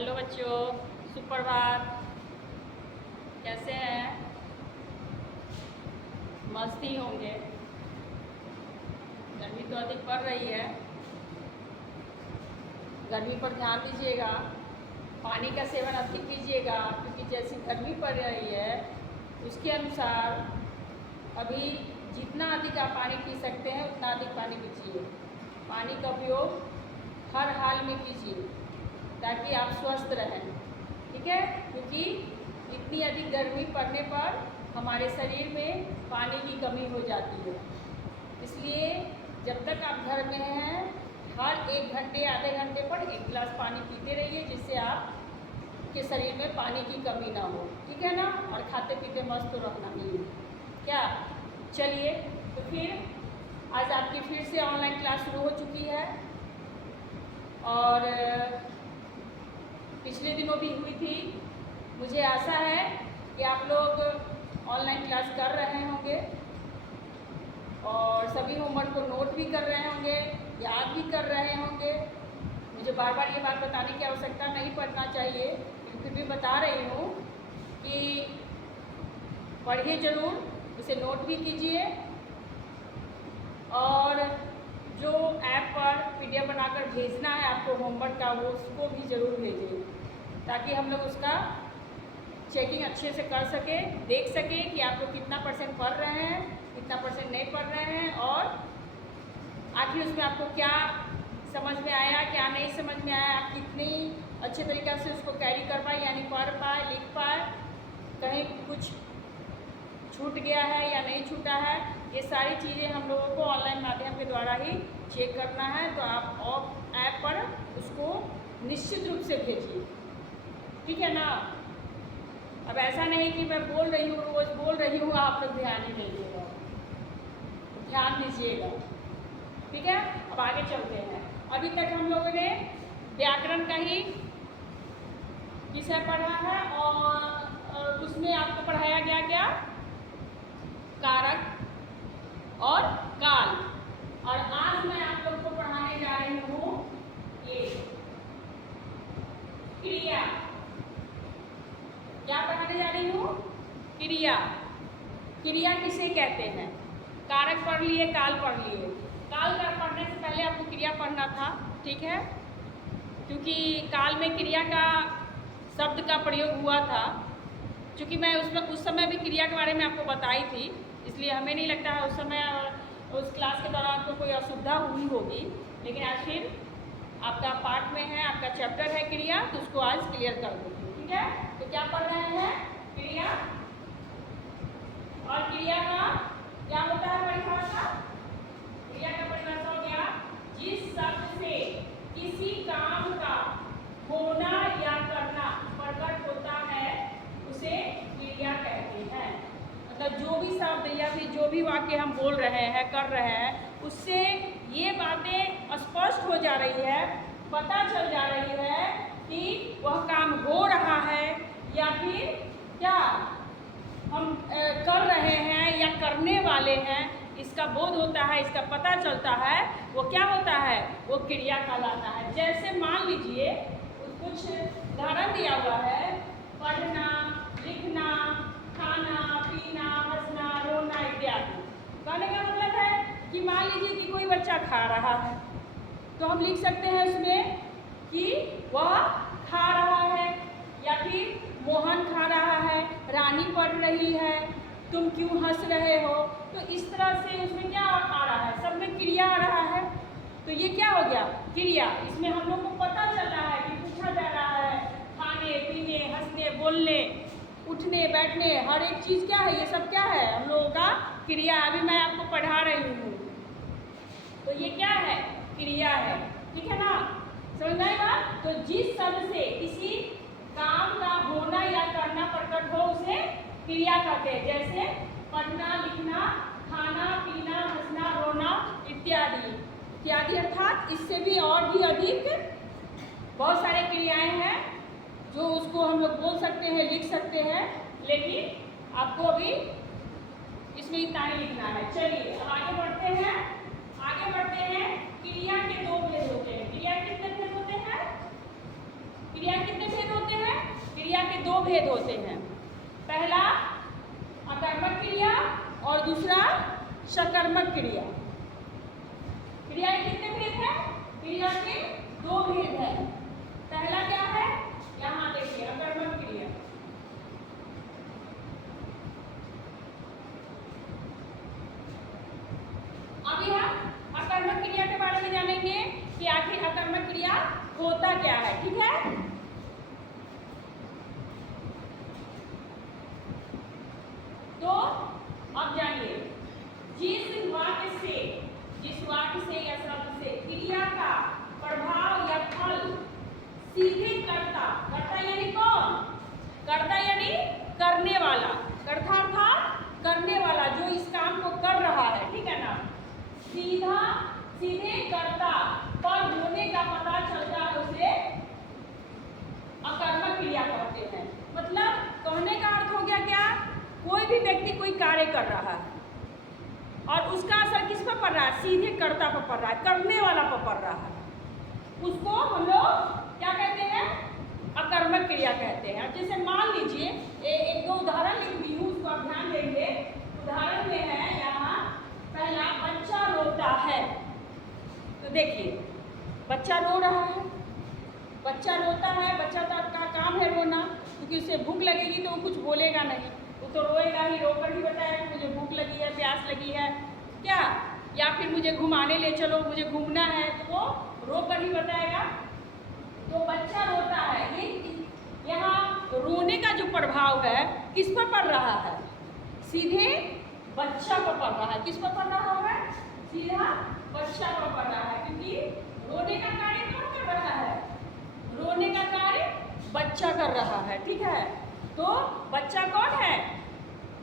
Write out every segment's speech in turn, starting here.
Hello बच्चों, सुप्रभात। कैसे हैं? मस्त ही होंगे। गर्मी तो अधिक पड़ रही है, गर्मी पर ध्यान दीजिएगा। पानी का सेवन अधिक कीजिएगा, क्योंकि जैसी गर्मी पड़ रही है उसके अनुसार अभी जितना अधिक आप पानी पी सकते हैं उतना अधिक पानी पीजिए। पानी का उपयोग हर हाल में कीजिए ताकि आप स्वस्थ रहें, ठीक है? क्योंकि इतनी अधिक गर्मी पड़ने पर हमारे शरीर में पानी की कमी हो जाती है। इसलिए जब तक आप घर में हैं हर 1 घंटे आधे घंटे पर 1 गिलास पानी पीते रहिए, जिससे आपके शरीर में पानी की कमी ना हो, ठीक है ना? और खाते पीते मस्त तो रहना ही है क्या? चलिए, तो फिर आज आपकी फिर से ऑनलाइन क्लास शुरू हो चुकी है और पिछले दिनों भी हुई थी। मुझे आशा है कि आप लोग ऑनलाइन क्लास कर रहे होंगे और सभी होमवर्क को नोट भी कर रहे होंगे, याद भी कर रहे होंगे। मुझे बार बार ये बात बताने की आवश्यकता नहीं पड़ना चाहिए, लेकिन फिर भी बता रही हूँ कि पढ़िए ज़रूर, इसे नोट भी कीजिए और जो ऐप पर PDF बनाकर भेजना है आपको होमवर्क का, वो उसको भी ज़रूर भेजिए ताकि हम लोग उसका चेकिंग अच्छे से कर सकें, देख सकें कि आप लोग कितना % पढ़ रहे हैं, कितना % नहीं पढ़ रहे हैं और आखिर उसमें आपको क्या समझ में आया, क्या नहीं समझ में आया, आप कितनी अच्छे तरीक़े से उसको कैरी कर पाए, यानी पढ़ पाए, लिख पाए, कहीं कुछ छूट गया है या नहीं छूटा है। ये सारी चीज़ें हम लोगों को ऑनलाइन माध्यम के द्वारा ही चेक करना है, तो आप ऐप पर उसको निश्चित रूप से भेजिए, ठीक है ना? अब ऐसा नहीं कि मैं बोल रही हूँ, रोज़ बोल रही हूँ, आप लोग ध्यान ही नहीं देगा, ध्यान दीजिएगा, ठीक है? अब आगे चलते हैं। अभी तक हम लोगों ने व्याकरण का ही विषय पढ़ा है और उसमें आपको पढ़ाया गया क्या? कारक और काल। और आज मैं आप लोग को पढ़ाने जा रही हूँ ये क्रिया। क्या पढ़ाने जा रही हूँ? क्रिया। क्रिया किसे कहते हैं? कारक पढ़ लिए, काल पढ़ लिए। काल का पढ़ने से पहले आपको क्रिया पढ़ना था, ठीक है? क्योंकि काल में क्रिया का शब्द का प्रयोग हुआ था। क्योंकि मैं उस समय भी क्रिया के बारे में आपको बताई थी, इसलिए हमें नहीं लगता है उस समय उस क्लास के दौरान आपको कोई असुविधा हुई होगी। लेकिन आज फिर आपका पाठ में है, आपका चैप्टर है क्रिया, तो उसको आज क्लियर कर दूँगी, ठीक है? तो क्या पढ़ रहे हैं? क्रिया। और क्रिया का क्या होता है परिभाषा? क्रिया का परिभाषा हो गया जिस शब्द से किसी काम का होना या करना प्रकट होता है उसे क्रिया कहते हैं। मतलब जो भी शब्द या फिर जो भी वाक्य हम बोल रहे हैं, कर रहे हैं, उससे ये बातें स्पष्ट हो जा रही है, पता चल जा रही है कि वह काम हो रहा है या फिर क्या हम कर रहे हैं या करने वाले हैं, इसका बोध होता है, इसका पता चलता है। वो क्या होता है? वो क्रिया कहलाता है। जैसे मान लीजिए कुछ उदाहरण दिया हुआ है, पढ़ना, लिखना, खाना, पीना, हंसना, रोना इत्यादि। कहने का मतलब है कि मान लीजिए कि कोई बच्चा खा रहा है, तो हम लिख सकते हैं उसमें कि वह खा रहा है, या फिर मोहन खा रहा है, रानी पढ़ रही है, तुम क्यों हंस रहे हो। तो इस तरह से उसमें क्या आ रहा है? सब में क्रिया आ रहा है। तो ये क्या हो गया? क्रिया। इसमें हम लोग को पता चल रहा है कि पूछा जा रहा है, खाने, पीने, हंसने, बोलने, उठने, बैठने, हर एक चीज़ क्या है? ये सब क्या है? हम लोगों का क्रिया। अभी मैं आपको पढ़ा रही हूँ, तो ये क्या है? क्रिया है, ठीक है ना? समझ में आई बात? तो जिस शब्द से किसी काम का होना या करना प्रकट हो उसे क्रिया कहते हैं। जैसे पढ़ना, लिखना, खाना, पीना, हंसना, रोना इत्यादि इत्यादि। अर्थात इससे भी और भी अधिक बहुत सारे क्रियाएं हैं जो उसको हम लोग बोल सकते हैं, लिख सकते हैं, लेकिन आपको अभी इसमें इतना ही लिखना है। चलिए अब आगे बढ़ते हैं। आगे बढ़ते हैं। क्रिया के 2 भेद होते हैं। क्रिया कितने भेद होते हैं? क्रिया कितने अकर्मक क्रिया। क्रिया के कितने भेद है? क्रिया के दो भेद है। पहला क्या है? यहाँ देखिए अकर्मक क्रिया। अभी हम अकर्मक क्रिया के बारे में जानेंगे कि आखिर अकर्मक क्रिया होता क्या है। ठीक है, तो अब जानिए, जिस वाक्य से या शब्द से क्रिया का प्रभाव या फल सीधे कर्ता यानी कौन? कर्ता यानी करने वाला, कर्ता अर्थात करने वाला जो इस काम को कर रहा है, ठीक है ना, सीधे कर्ता पर होने का पता चलता है, उसे अकर्मक क्रिया कहते हैं। मतलब कहने का अर्थ हो गया क्या? कोई भी व्यक्ति कोई कार्य कर रहा है और उसका असर किस पर पड़ रहा है? सीधे कर्ता पर पड़ रहा है, करने वाला पर पड़ रहा है, उसको हम लोग क्या कहते हैं? अकर्मक क्रिया कहते हैं। जैसे मान लीजिए एक दो उदाहरण लिख दी हूँ, उसको आप ध्यान देंगे। उदाहरण में है यहाँ पहला, बच्चा रोता है। तो देखिए बच्चा रो रहा है, बच्चा रोता है, बच्चा का काम है रोना, क्योंकि उसे भूख लगेगी तो वो कुछ बोलेगा नहीं, वो तो रोएगा ही, रोकर ही बताएगा मुझे भूख लगी है, प्यास लगी है क्या, या फिर मुझे घुमाने ले चलो, मुझे घूमना है, तो वो रोकर ही बताएगा। तो बच्चा रोता है, ये यहाँ रोने का जो प्रभाव है किस पर पड़ रहा है? सीधे बच्चा पर पड़ रहा है। किस पर पड़ रहा है? सीधा बच्चा पर पड़ रहा है, क्योंकि रोने का कार्य कौन कर रहा है? रोने का कार्य बच्चा कर रहा है, ठीक है। तो बच्चा कौन है?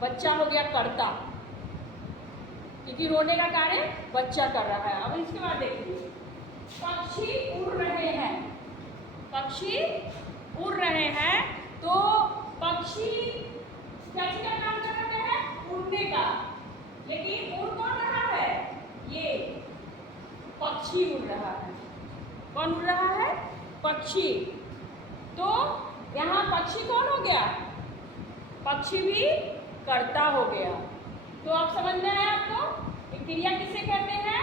बच्चा हो गया कर्ता, क्योंकि रोने का कार्य बच्चा कर रहा है। अब इसके बाद देखिए, पक्षी उड़ रहे हैं, पक्षी उड़ रहे हैं, तो पक्षी क्या चीज का काम कर रहे हैं? उड़ने का। लेकिन उड़ कौन रहा है? ये पक्षी उड़ रहा है। कौन उड़ रहा है? पक्षी। तो यहाँ पक्षी कौन हो गया? पक्षी भी कर्ता हो गया। तो आप समझ में आया आपको क्रिया किसे कहते हैं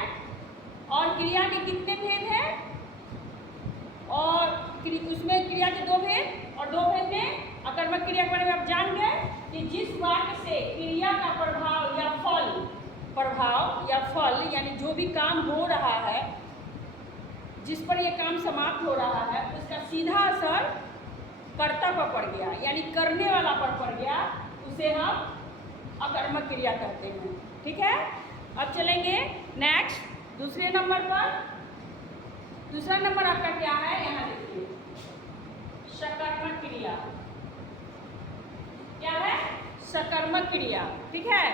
और क्रिया के कितने भेद हैं, और उसमें क्रिया के दो भेद, और दो भेद में अकर्मक क्रिया के बारे में आप जान गए कि जिस वाक्य से क्रिया का प्रभाव या फल यानी जो भी काम हो रहा है, जिस पर यह काम समाप्त हो रहा है, उसका सीधा असर कर्ता पर पड़ गया, यानी करने वाला पर पड़ गया, उसे हम अकर्मक क्रिया कहते हैं। ठीक है, अब चलेंगे नेक्स्ट दूसरे नंबर पर। दूसरा नंबर आपका क्या है? यहाँ देखिए, सकर्मक क्रिया। क्या है? सकर्मक क्रिया। ठीक है,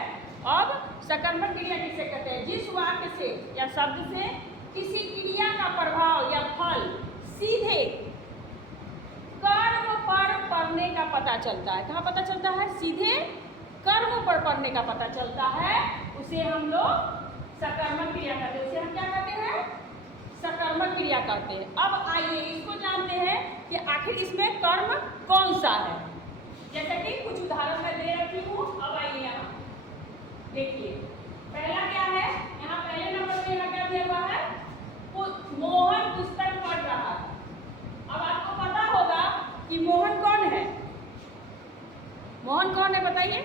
अब सकर्मक क्रिया किसे कहते हैं? जिस वाक्य से या शब्द से किसी क्रिया का प्रभाव या फल सीधे कर्म पर पड़ने का पता चलता है। कहाँ पता चलता है? सीधे कर्म पर पड़ने का पता चलता है, उसे हम लोग सकर्मक क्रिया कहते हैं। उसे हम क्या कहते हैं? सकर्मक क्रिया कहते हैं। अब आइए इसको जानते हैं कि आखिर इसमें कर्म कौन सा है। जैसे कि कुछ उदाहरण मैं दे रखी हूँ। अब आइए यहाँ देखिए, पहला क्या है? यहाँ पहले नंबर पे यहाँ क्या दिया हुआ है? मोहन पुस्तक पढ़ रहा है। अब आपको पता होगा कि मोहन कौन है? मोहन कौन है बताइए?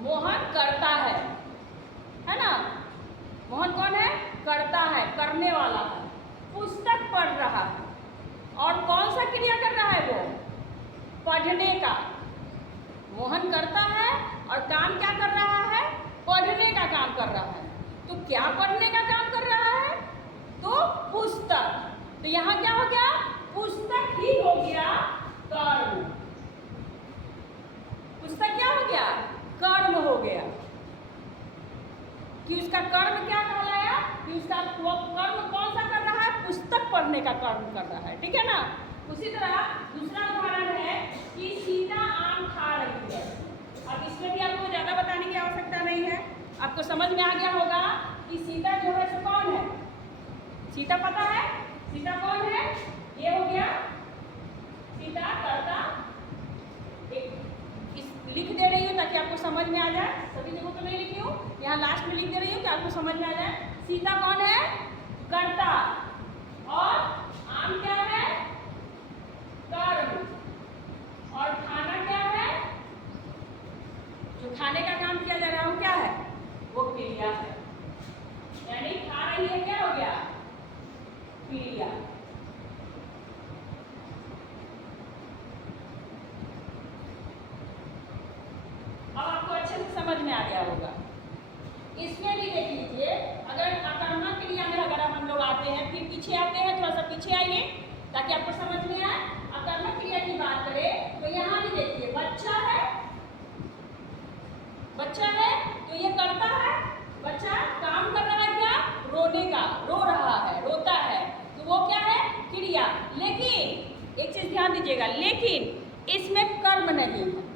मोहन करता है ना? मोहन कौन है? करता है, करने वाला है, पुस्तक पढ़ रहा है। और कौन सा क्रिया कर रहा है? वो पढ़ने का। मोहन करता है और काम क्या कर रहा है? पढ़ने का काम कर रहा है। तो क्या पढ़ने का काम कर रहा है? तो पुस्तक। तो यहाँ क्या हो गया? पुस्तक ही हो गया कर्म। पुस्तक क्या हो गया? कर्म हो गया। कि उसका कर्म क्या कहलाया? कि उसका वो कर्म कौन सा कर रहा है? पुस्तक पढ़ने का कर्म कर रहा है। ठीक है ना? उसी तरह दूसरा उदाहरण है कि सीता आम खा रही है। अब इसमें भी आपको ज़्यादा बताने की आवश्यकता नहीं है, आपको समझ में आ गया होगा कि सीता जो है सो कौन है? सीता पता है? सीता कौन है? ये हो गया सीता कर्ता। लिख दे रही हूँ ताकि आपको समझ में आ जाए। सभी जगह तो नहीं लिखी हूँ, यहाँ लास्ट में लिख दे रही हूँ कि आपको समझ में आ जाए। सीता कौन है? कर्ता। और आम क्या है? कर्म। और खाना क्या है? जो खाने का काम किया जा रहा है वो क्या है? वो क्रिया है। यानी खा रही है, क्या हो गया? क्रिया। अब आपको अच्छे से समझ में आ गया होगा। इसमें भी देख लीजिए, अगर अकर्मक क्रिया में अगर हम लोग आते हैं, फिर पीछे आते हैं, थोड़ा सा पीछे आइए ताकि आपको समझ में आए। अकर्मक क्रिया की बात करें तो यहाँ भी देखिए, बच्चा है, बच्चा है तो ये करता है। बच्चा काम कर रहा है क्या? रोने का, रो रहा है, रोता है, तो वो क्या है? क्रिया। लेकिन एक चीज ध्यान दीजिएगा, लेकिन इसमें कर्म नहीं है।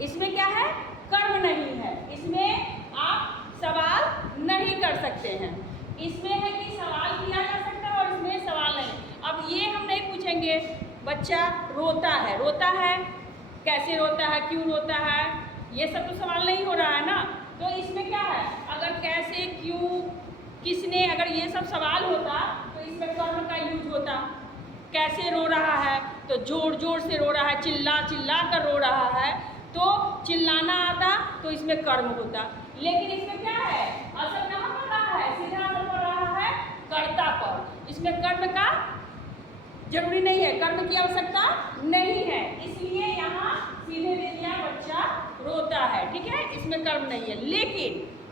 इसमें क्या है? कर्म नहीं है। इसमें आप सवाल नहीं कर सकते हैं। इसमें है कि सवाल किया जा सकता है और इसमें सवाल नहीं। अब ये हम नहीं पूछेंगे बच्चा रोता है, रोता है, कैसे रोता है, क्यों रोता है, ये सब तो सवाल नहीं हो रहा है ना। तो इसमें क्या है? अगर कैसे, क्यों, किसने, अगर ये सब सवाल होता तो इसमें कर्म का यूज होता। कैसे रो रहा है तो जोर जोर से रो रहा है, चिल्ला चिल्ला कर रो रहा है, तो चिल्लाना आता तो इसमें कर्म होता। लेकिन इसमें क्या है? असर कहाँ पड़ रहा है? सीधा असर पड़ रहा है कर्ता पर। इसमें कर्म का जरूरी नहीं है, कर्म की आवश्यकता नहीं है, इसलिए यहाँ सीधे दे दिया बच्चा रोता है। ठीक है, इसमें कर्म नहीं है। लेकिन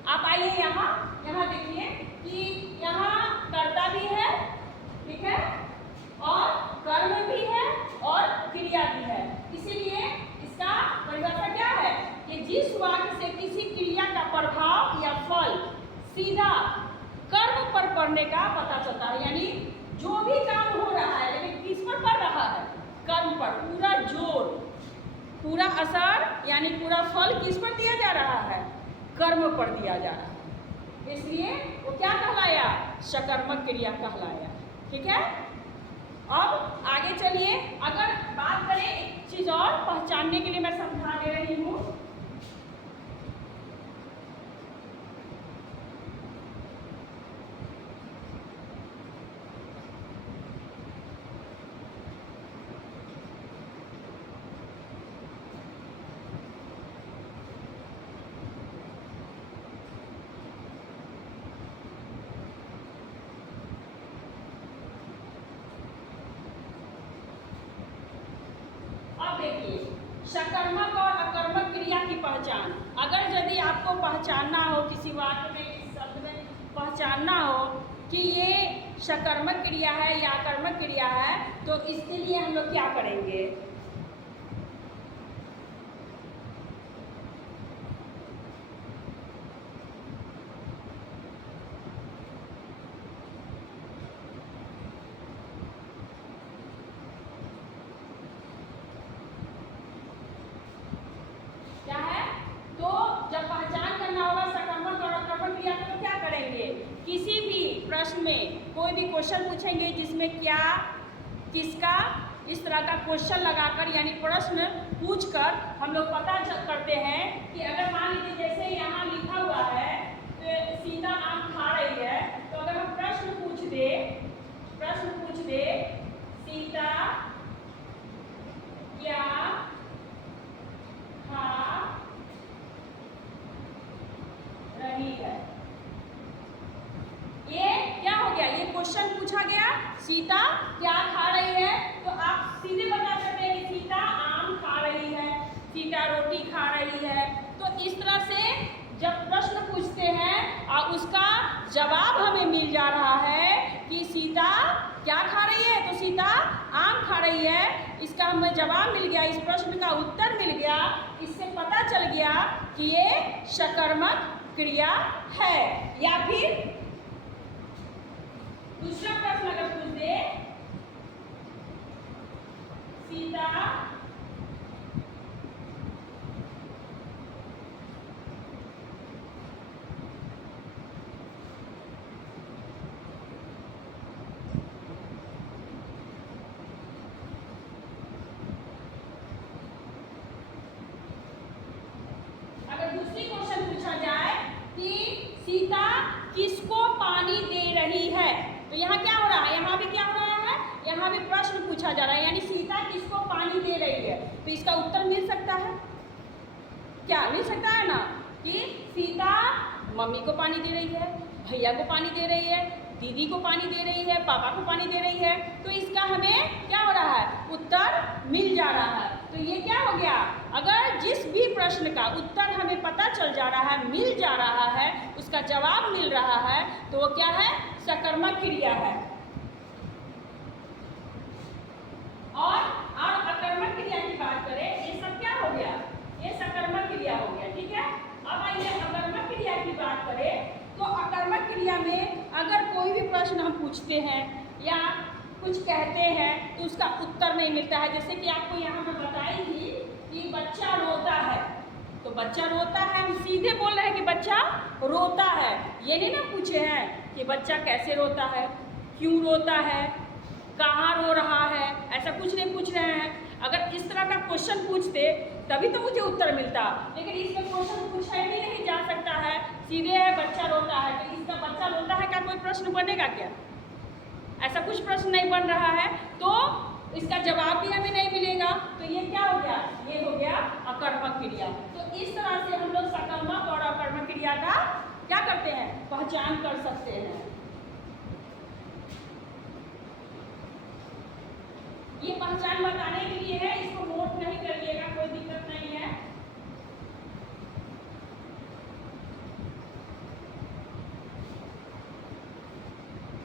आप आइए यहाँ, यहाँ देखिए कि यहाँ कर्ता भी है, ठीक है, और कर्म भी है और क्रिया भी है। इसीलिए इसका परिभाषा क्या है कि जिस वाक्य से किसी क्रिया का प्रभाव या फल सीधा कर्म पर पड़ने का पता चलता है। यानी जो भी काम हो रहा है लेकिन किस पर पड़ रहा है? कर्म पर। पूरा जोर, पूरा असर यानी पूरा फल किस पर दिया जा रहा है? कर्म पर दिया जा रहा है। इसलिए वो क्या कहलाया? सकर्मक क्रिया कहलाया। ठीक है, अब आगे चलिए। अगर बात करें एक चीज और पहचानने के लिए मैं समझा दे रही हूँ। देखिए, सकर्मक और अकर्मक क्रिया की पहचान। अगर यदि आपको पहचानना हो, किसी वाक्य में, किसी शब्द में पहचानना हो कि ये सकर्मक क्रिया है या अकर्मक क्रिया है, तो इसके लिए हम लोग क्या करेंगे? किसी भी प्रश्न में कोई भी क्वेश्चन पूछेंगे जिसमें क्या, किसका, इस तरह का क्वेश्चन लगाकर यानी प्रश्न पूछकर हम लोग पता करते हैं कि अगर मान लीजिए जैसे यहाँ लिखा हुआ है तो सीता आम खा रही है, तो अगर हम प्रश्न पूछ दे सीता क्या खा रही है, ये क्या हो गया? ये क्वेश्चन पूछा गया, सीता क्या खा रही है, तो आप सीधे बता सकते हैं कि सीता आम खा रही है, सीता रोटी खा रही है। तो इस तरह से जब प्रश्न पूछते हैं और उसका जवाब हमें मिल जा रहा है कि सीता क्या खा रही है, तो सीता आम खा रही है, इसका हमें जवाब मिल गया, इस प्रश्न का उत्तर मिल गया, इससे पता चल गया कि ये सकर्मक क्रिया है। या फिर दूसरा प्रश्न अगर पूछ दे सीता सीता किसको पानी दे रही है। तो यहाँ क्या हो रहा है, यहाँ भी क्या हो रहा है, यहाँ भी प्रश्न पूछा जा रहा है, यानी सीता किसको पानी दे रही है। तो इसका उत्तर मिल सकता है, क्या मिल सकता है ना, कि सीता मम्मी को पानी दे रही है, भैया को पानी दे रही है, दीदी को पानी दे रही है, पापा को पानी दे रही है। तो इसका हमें क्या हो रहा है, उत्तर मिल जा रहा है। तो ये क्या हो गया, अगर जिस भी प्रश्न का उत्तर हमें पता चल जा रहा है, मिल जा रहा है, उसका जवाब मिल रहा है, तो वो क्या है, सकर्मक क्रिया है। और अकर्मक क्रिया की बात करें, ये सब क्या हो गया, ये सकर्मक क्रिया हो गया, ठीक है। अब आइए अकर्मक क्रिया की बात करें। तो अकर्मक क्रिया में अगर कोई भी प्रश्न हम पूछते हैं या कुछ कहते हैं तो उसका उत्तर नहीं मिलता है। जैसे कि आपको यहाँ मैं बताई थी कि बच्चा रोता है, तो बच्चा रोता है, हम सीधे बोल रहे हैं कि बच्चा रोता है। ये नहीं ना पूछे हैं कि बच्चा कैसे रोता है, क्यों रोता है, कहाँ रो रहा है, ऐसा कुछ नहीं पूछ रहे हैं। अगर इस तरह का क्वेश्चन पूछते तभी तो मुझे उत्तर मिलता, लेकिन इसमें क्वेश्चन पूछा ही नहीं जा सकता है, सीधे है बच्चा रोता है। तो इसका बच्चा रोता है का कोई प्रश्न बनेगा क्या, ऐसा कुछ प्रश्न नहीं बन रहा है, तो इसका जवाब भी हमें नहीं मिलेगा। तो ये क्या हो गया, ये हो गया अकर्मक क्रिया। तो इस तरह से हम लोग सकर्मक और अकर्मक क्रिया का क्या करते हैं, पहचान कर सकते हैं। ये पहचान बताने के लिए है, इसको नोट नहीं करिएगा, कोई दिक्कत नहीं है।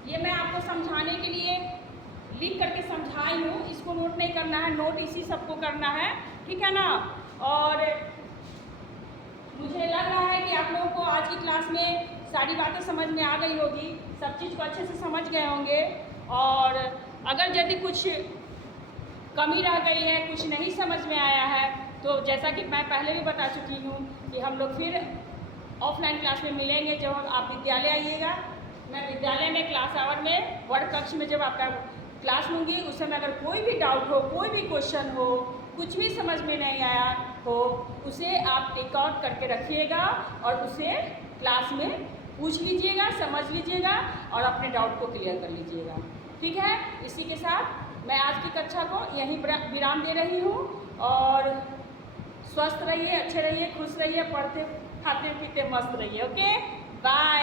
ये मैं आपको समझाने के लिए लिख करके समझाई हूँ, इसको नोट नहीं करना है, नोट इसी सबको करना है, ठीक है ना। और मुझे लग रहा है कि आप लोगों को आज की क्लास में सारी बातें समझ में आ गई होगी, सब चीज़ को अच्छे से समझ गए होंगे। और अगर यदि कुछ कमी रह गई है, कुछ नहीं समझ में आया है, तो जैसा कि मैं पहले भी बता चुकी हूँ कि हम लोग फिर ऑफलाइन क्लास में मिलेंगे जब आप विद्यालय आइएगा। मैं विद्यालय में क्लास आवर में वर्ग कक्ष में जब आपका क्लास लूँगी, उस समय अगर कोई भी डाउट हो, कोई भी क्वेश्चन हो, कुछ भी समझ में नहीं आया हो, उसे आप टेक आउट करके रखिएगा और उसे क्लास में पूछ लीजिएगा, समझ लीजिएगा और अपने डाउट को क्लियर कर लीजिएगा, ठीक है। इसी के साथ मैं आज की कक्षा को यहीं विराम दे रही हूँ। और स्वस्थ रहिए, अच्छे रहिए, खुश रहिए, पढ़ते खाते पीते मस्त रहिए। Okay, bye.